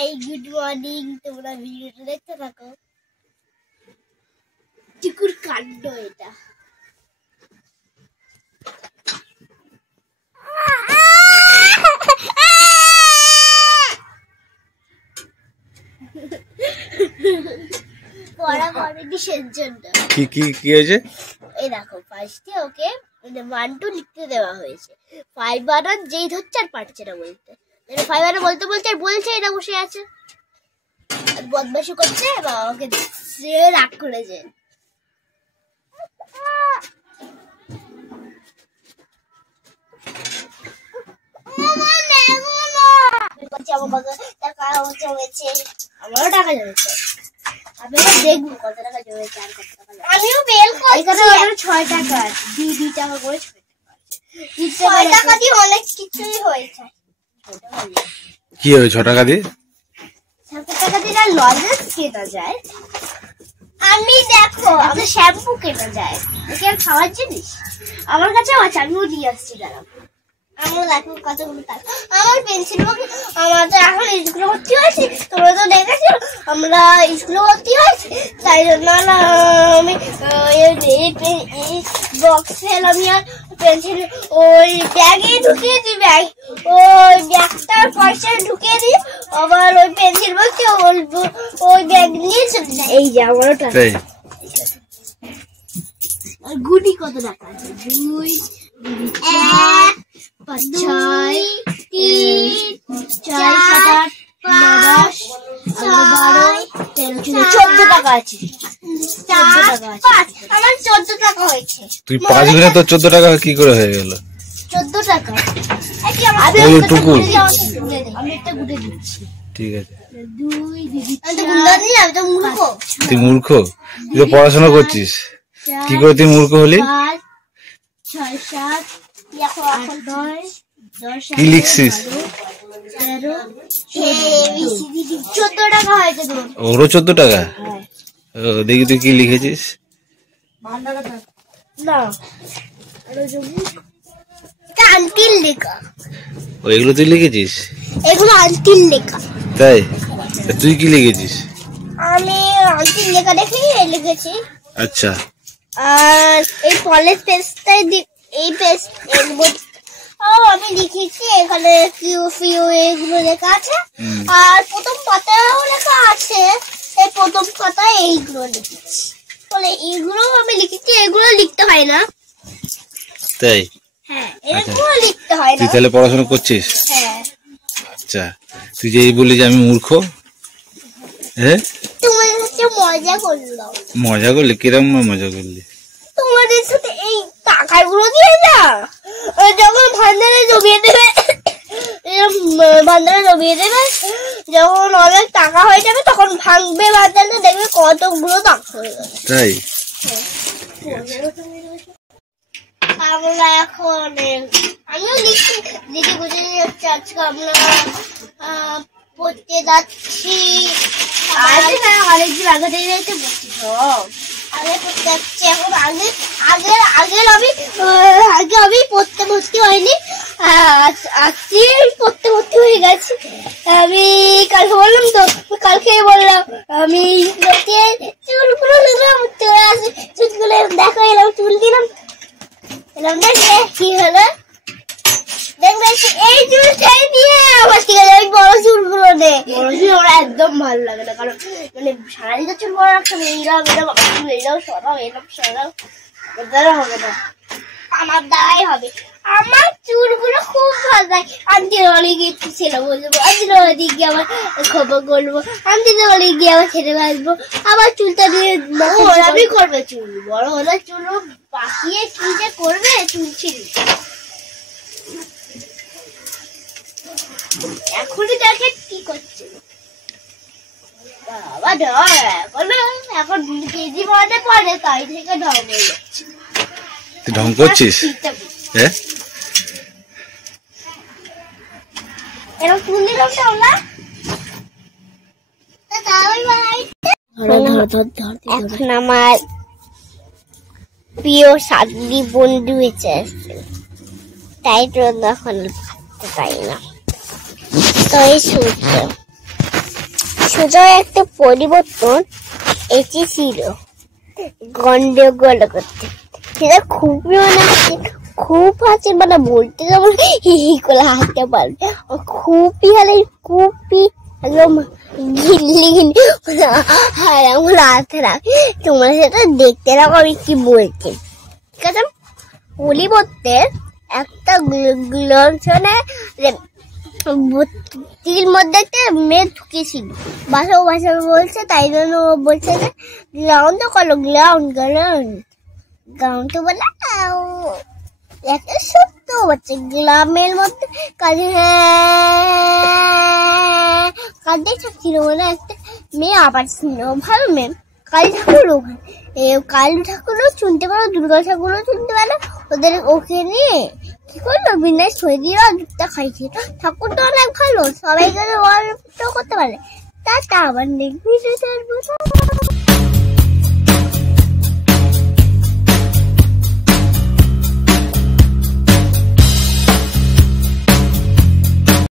Hi good morning, তোমরা ভিডিওটা দেখতে থাকো। টিকুর কাণ্ড এটা। কি কি কি হয়েছে? এই দেখো, ফার্স্টে ওকে 1 2 লিখতে দেওয়া হয়েছে। 5 বানান যেই ধরছে আর পারছে না বলতে। 5 বানান বলতে বলতে আর বলছে এটা বসে আছে, বদমাশি করছে, বাবাকে সে রাগ করেছে। আমারও টাকা জমেছে, আমিও দেখবো কত টাকা জমেছে আর কত টাকা। আমিও বেল করছি। এখানে 6 টাকা, 2 টাকা করে 6 টাকা দিয়ে অনেক কিছুই হয়েছে। কি হবে 6 টাকা দিয়ে? 7 টাকা দিয়ে আর লজেন্স কেনা যায়। আমি দেখো, আমার শ্যাম্পু কেনা যায়। এটা আর খাওয়ার জিনিস আমার কাছে আছে, আমিও দিয়ে আসছি। দাঁড়াও, আমরা দেখো কতগুলো টাকা। আমার পেন্সিল বক্স, আমার তো এখন স্কুলে ভর্তি হয়েছি, তোমরা তো দেখেছো আমরা স্কুলে ভর্তি হয়েছি, তাই জন্য আমি এই বক্সে আমি আর পেন্সিল ওই ব্যাগে ঢুকিয়ে দিই, ব্যাগ ওই ব্যাগটার পয়সা ঢুকিয়ে দিই, আবার ওই পেন্সিল বক্সে ওই ব্যাগ নিয়ে চলে যায়। এই যে আমারও টাকা। আর গুটি কত টাকা আছে? 2 1 5 6 3 4 7 8 9 10 11 12 13 14 টাকা আছে। 14 টাকা আছে। আমার 14 টাকা হয়েছে। তুই 5 গুণে তো 14 টাকা কি করে হয়ে গেল? 14 টাকা। আমি একটা গুটে দিচ্ছি। ঠিক আছে। 2 দিদি, আমি তো গুন্ডা নেই, আমি তো মূর্খ। তুই মূর্খ? তুই তো পড়াশোনা করছিস, কি করে তুই মূর্খ হলি? 5 6 7 8 9 10 কি লিখছিস? 14 টাকা হয়েছে। ওরও 14 টাকা? দেখি তুই কি লিখেছিস। না, এটা আন্টির লেখা। এগুলো তুই লিখেছিস? এগুলো আন্টির লেখা। তাই? তুই কি লিখেছিস? আমি আন্টির লেখা দেখে লিখেছি। আচ্ছা। আর এই কলেজ পেজটাই এই পেজ আমি লিখেছি, এখানে কিউ ফিউ এগুলো লেখা আছে, আর প্রথম পাতায়ও লেখা আছে। এই প্রথম পাতায় এইগুলো লিখেছি, বলে এইগুলো আমি লিখেছি। এগুলো লিখতে হয় না। তাই? হ্যাঁ, এগুলো লিখতে হয় না। তুই তাহলে পড়াশোনা করছিস? হ্যাঁ। আচ্ছা, তুই যে এই বললি যে আমি মূর্খ, হ্যাঁ? তোমার সাথে মজা করলাম। মজা করলি? কিরম মজা করলি? তোমাদের সাথে এই টাকাগুলো দিয়ে না, যখন ভান্ডারে জমিয়ে দেবে, ভান্ডারে জমিয়ে দেবে, যখন অনেক টাকা হয়ে যাবে তখন ভাঙবে ভান্ডারে, দেখবে কতগুলো টাকা হয়ে যাবে। তাই? আমরা এখন আমিও লিখছি, লিখে বুঝে যাচ্ছে। আজকে আমরা পড়তে যাচ্ছি। অনেকদিন আগে থেকে বলছি সব আগে পড়তে যাচ্ছি। এখন আগে আমি পড়তে ভর্তি হয়নি, আজকে পড়তে ভর্তি হয়ে গেছি। আমি কালকে বললাম তো, কালকে বললাম আমি চুলগুলো নিলাম, চলে আসি চুলগুলো দেখো, এলাম চুল দিলাম, এলাম দেখবে কি হলো, দেখবে এই চুলটাই দিয়ে আমার ঠিক আছে। আমি বড় চুলগুলো নেই, বড় চুল আমার একদম ভালো লাগে না, কারণ মানে সারাদিন তো চুল বড় রাখতে এইরাম এরাও সরাও, এরম সরাও, ওর দ্বারা হবে না, আমার দ্বারাই হবে। আমার চুলগুলো খুব ভালো লাগে। আন্টির বাড়ি গিয়ে ছেলে বলবো, আন্টির বাড়ি গিয়ে আবার খবর করবো, আন্টির বাড়ি গিয়ে আবার ছেড়ে আসবো, আবার চুলটা দিয়ে আমি করবে। চুল বড় হলে চুল পাকিয়ে কি যে করবে, চুল ছিঁড়ে। এখনই দেখে কি করছে বাবা, ডর এখন কেজি মনে পড়ে, তাই থেকে ঢং হয়ে যাচ্ছে। তুই ঢং করছিস? হ্যাঁ, এরকম চুল দিলাম তো আমরা। এখন আমার প্রিয় সাদী বন্ধু হয়েছে, তাই তো এখন ভাবতে পারি না। তো এই সূর্য সোজা একটা পরিবর্তন এসেছিল গন্ডগোল করতে। সেটা খুবই মানে খুব আছে মানে বলতে যেমন হি হি করে হাসতে পারবে, খুবই হলে খুবই একদম ঘিল্লি ঘিল্লি আর আমার হাতে রাখ। তোমরা সেটা দেখতে রাখো আমি কি বলছি, ঠিক আছে? পরিবর্তের একটা গ্লঞ্চনে তিল মধ্যে একটা মেয়ে ঢুকেছিল, বাসাও বাসা বলছে, তাই জন্য ও বলছে যে গ্রাউন্ড করো, গ্রাউন্ড গ্রাউন্ড গ্রাউন্ড তো বলে একটা সত্য হচ্ছে গ্রামের মধ্যে কাজে কাজে থাকছিল মানে একটা মেয়ে আবার ছিল ভালো মেয়ে কালী ঠাকুর। ওখানে কালী ঠাকুরও শুনতে পারো, দুর্গা ঠাকুরও শুনতে পারো, ওদের ওকে নিয়ে কি করলো বিনাশ শরীরও দুধটা খাইছিল। ঠাকুর তো অনেক ভালো, সবাইকে করতে পারে। তা আবার দেখবি